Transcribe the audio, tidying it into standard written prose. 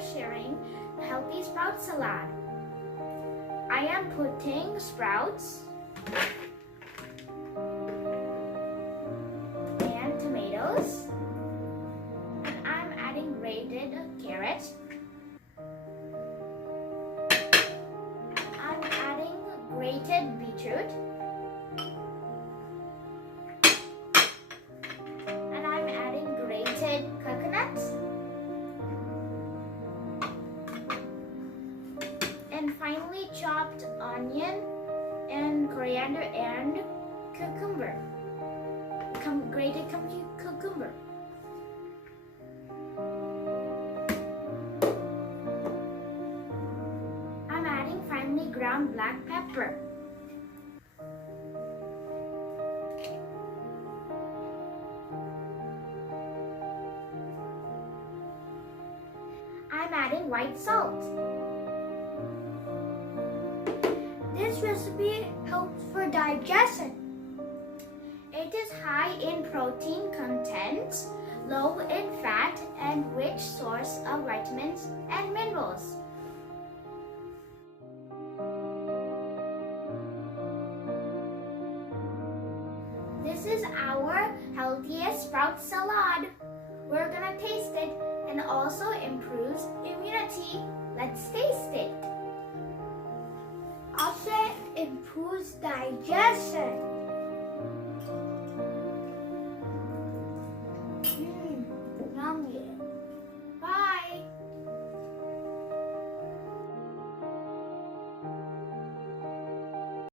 are sharing healthy sprout salad. I am putting sprouts and tomatoes, and I'm adding grated carrot. I'm adding grated beetroot. And I'm adding grated coconuts. And finally chopped onion and coriander and cucumber. Grated cucumber. I'm adding finely ground black pepper. I'm adding white salt. This recipe helps for digestion. It is high in protein content, low in fat, and rich source of vitamins and minerals. This is our healthiest sprout salad. We're gonna taste it, and also improves immunity. Let's taste it. Also improves digestion.